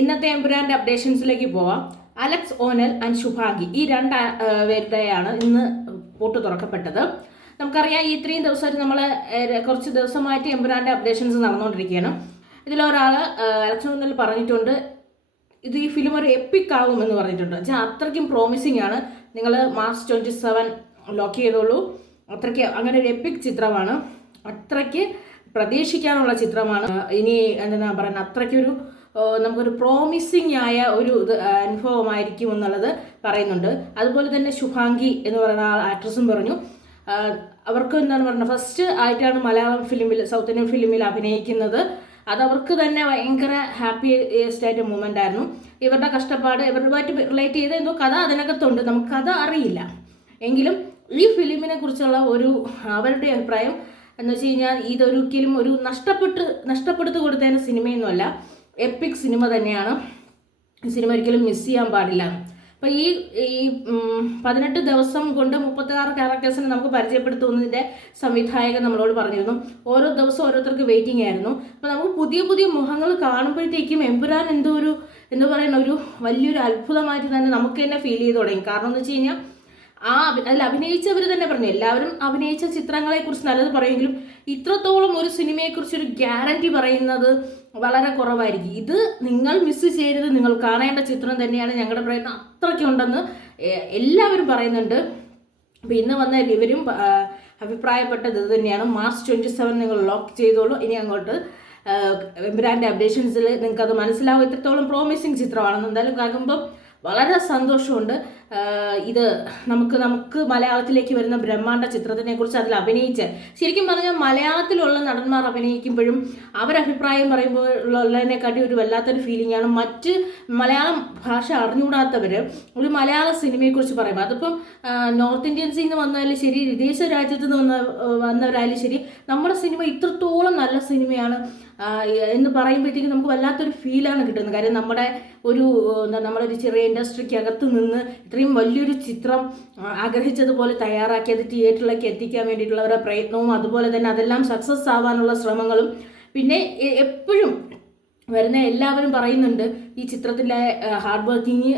ഇന്നത്തെ എമ്പുരാന്റെ അപ്ഡേഷൻസിലേക്ക് പോവാം. Alex ഓനൽ and Shubhangi ഈ രണ്ട് പേരുടെയാണ് ഇന്ന് പൂട്ട് തുറക്കപ്പെട്ടത്. നമുക്കറിയാം ഈ ഇത്രയും ദിവസമായിട്ട് നമ്മൾ കുറച്ച് ദിവസമായിട്ട് എമ്പുരാന്റെ അപ്ഡേഷൻസ് നടന്നുകൊണ്ടിരിക്കുകയാണ്. ഇതിലൊരാൾ അലക്സ് ഓനൽ പറഞ്ഞിട്ടുണ്ട്, ഇത് ഈ ഫിലിം ഒരു എപ്പിക് ആകുമെന്ന് പറഞ്ഞിട്ടുണ്ട്. വെച്ചാൽ അത്രയ്ക്കും പ്രോമിസിങ് ആണ്. നിങ്ങൾ മാർച്ച് 27 ലോക്ക് ചെയ്തോളൂ. അത്രയ്ക്ക് അങ്ങനെ ഒരു എപ്പിക് ചിത്രമാണ്, അത്രയ്ക്ക് പ്രതീക്ഷിക്കാനുള്ള ചിത്രമാണ്. ഇനി എന്താ പറയുക, അത്രയ്ക്കൊരു നമുക്കൊരു പ്രോമിസിങ് ആയ ഒരു അനുഭവമായിരിക്കും എന്നുള്ളത് പറയുന്നുണ്ട്. അതുപോലെ തന്നെ ശുഭാംഗി എന്ന് പറയുന്ന ആക്ട്രസും പറഞ്ഞു അവർക്ക് എന്താണ് പറയുന്നത്, ഫസ്റ്റ് ആയിട്ടാണ് മലയാളം ഫിലിമിൽ, സൗത്ത് ഇന്ത്യൻ ഫിലിമിൽ അഭിനയിക്കുന്നത്. അതവർക്ക് തന്നെ ഭയങ്കര ഹാപ്പിയസ്റ്റ് ആയിട്ട് മൂമെൻ്റ് ആയിരുന്നു. ഇവരുടെ കഷ്ടപ്പാട് ഇവരുമായിട്ട് റിലേറ്റ് ചെയ്ത എന്തോ കഥ അതിനകത്തുണ്ട്, നമുക്ക് കഥ അറിയില്ല. എങ്കിലും ഈ ഫിലിമിനെ കുറിച്ചുള്ള ഒരു അവരുടെ അഭിപ്രായം എന്ന് വെച്ച് കഴിഞ്ഞാൽ ഇതൊരിക്കലും ഒരു നഷ്ടപ്പെടുത്തി കൊടുത്തതിന് സിനിമയൊന്നുമല്ല, എപ്പിക് സിനിമ തന്നെയാണ്. ഈ സിനിമ ഒരിക്കലും മിസ് ചെയ്യാൻ പാടില്ല. അപ്പോൾ ഈ 18 ദിവസം കൊണ്ട് 36 ക്യാരക്ടേഴ്സിനെ നമുക്ക് പരിചയപ്പെടുത്തുന്നതിൻ്റെ സംവിധായകൻ നമ്മളോട് പറഞ്ഞിരുന്നു. ഓരോ ദിവസം ഓരോരുത്തർക്ക് വെയിറ്റിംഗ് ആയിരുന്നു. അപ്പോൾ നമുക്ക് പുതിയ പുതിയ മുഖങ്ങൾ കാണുമ്പോഴത്തേക്കും എമ്പുരാൻ എന്താ പറയുന്ന ഒരു വലിയൊരു അത്ഭുതമായിട്ട് തന്നെ നമുക്ക് തന്നെ ഫീൽ ചെയ്ത് തുടങ്ങി. കാരണം എന്ന് വെച്ച് കഴിഞ്ഞാൽ അതിൽ അഭിനയിച്ചവർ തന്നെ പറഞ്ഞു, എല്ലാവരും അഭിനയിച്ച ചിത്രങ്ങളെക്കുറിച്ച് നല്ലത് പറയുമെങ്കിലും ഇത്രത്തോളം ഒരു സിനിമയെക്കുറിച്ച് ഒരു ഗ്യാരണ്ടി പറയുന്നത് വളരെ കുറവായിരിക്കും. ഇത് നിങ്ങൾ മിസ് ചെയ്യരുത്, നിങ്ങൾ കാണേണ്ട ചിത്രം തന്നെയാണ്, ഞങ്ങളുടെ പ്രയത്നം അത്രയ്ക്കുണ്ടെന്ന് എല്ലാവരും പറയുന്നുണ്ട്. അപ്പോൾ ഇന്ന് വന്ന ഇവരും അഭിപ്രായപ്പെട്ടത് ഇത് തന്നെയാണ്. മാർച്ച് 27 നിങ്ങൾ ലോക്ക് ചെയ്തോളൂ. ഇനി അങ്ങോട്ട് എമ്പുരാൻ്റെ അപ്ഡേഷൻസിൽ നിങ്ങൾക്കത് മനസ്സിലാവും എത്രത്തോളം പ്രോമിസിങ് ചിത്രമാണെന്ന്. എന്തായാലും കേൾക്കുമ്പം വളരെ സന്തോഷമുണ്ട്. ഇത് നമുക്ക് മലയാളത്തിലേക്ക് വരുന്ന ബ്രഹ്മാണ്ഡ ചിത്രത്തിനെ കുറിച്ച് അതിൽ അഭിനയിച്ച്, ശരിക്കും പറഞ്ഞാൽ മലയാളത്തിലുള്ള നടന്മാർ അഭിനയിക്കുമ്പോഴും അവരഭിപ്രായം പറയുമ്പോൾ ഉള്ളതിനെക്കാട്ടി ഒരു വല്ലാത്തൊരു ഫീലിംഗ് ആണ്. മറ്റ് മലയാളം ഭാഷ അറിഞ്ഞുകൂടാത്തവർ ഒരു മലയാള സിനിമയെക്കുറിച്ച് പറയുമ്പോൾ, അതിപ്പം നോർത്ത് ഇന്ത്യൻസിൽ നിന്ന് വന്നാലും ശരി, വിദേശ രാജ്യത്ത് നിന്ന് വന്നവരായാലും ശരി, നമ്മുടെ സിനിമ ഇത്രത്തോളം നല്ല സിനിമയാണ് എന്ന് പറയുമ്പോഴത്തേക്കും നമുക്ക് വല്ലാത്തൊരു ഫീലാണ് കിട്ടുന്നത്. കാര്യം നമ്മളൊരു ചെറിയ ഇൻഡസ്ട്രിക്ക് അകത്ത് നിന്ന് ഇത്രയും വലിയൊരു ചിത്രം ആഗ്രഹിച്ചതുപോലെ തയ്യാറാക്കി അത് തിയേറ്ററിലേക്ക് എത്തിക്കാൻ വേണ്ടിയിട്ടുള്ള അവരുടെ പ്രയത്നവും, അതുപോലെ തന്നെ അതെല്ലാം സക്സസ് ആവാനുള്ള ശ്രമങ്ങളും, പിന്നെ എപ്പോഴും വരുന്ന എല്ലാവരും പറയുന്നുണ്ട് ഈ ചിത്രത്തിൻ്റെ ഹാർഡ് വർക്കിങ്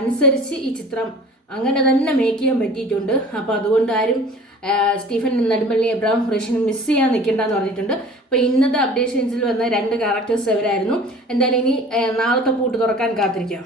അനുസരിച്ച് ഈ ചിത്രം അങ്ങനെ തന്നെ മേക്ക് ചെയ്യാൻ പറ്റിയിട്ടുണ്ട്. അപ്പോൾ അതുകൊണ്ട് ആരും സ്റ്റീഫൻ നെടുമ്പള്ളി, എബ്രഹാം ഖുറേഷിനെ മിസ് ചെയ്യാൻ നിൽക്കേണ്ടെന്ന് പറഞ്ഞിട്ടുണ്ട്. അപ്പോൾ ഇന്നത്തെ അപ്ഡേഷൻസിൽ വന്ന 2 ക്യാരക്ടേഴ്സ് അവരായിരുന്നു. എന്തായാലും ഇനി നാളത്തെ പൂട്ട് തുറക്കാൻ കാത്തിരിക്കാം.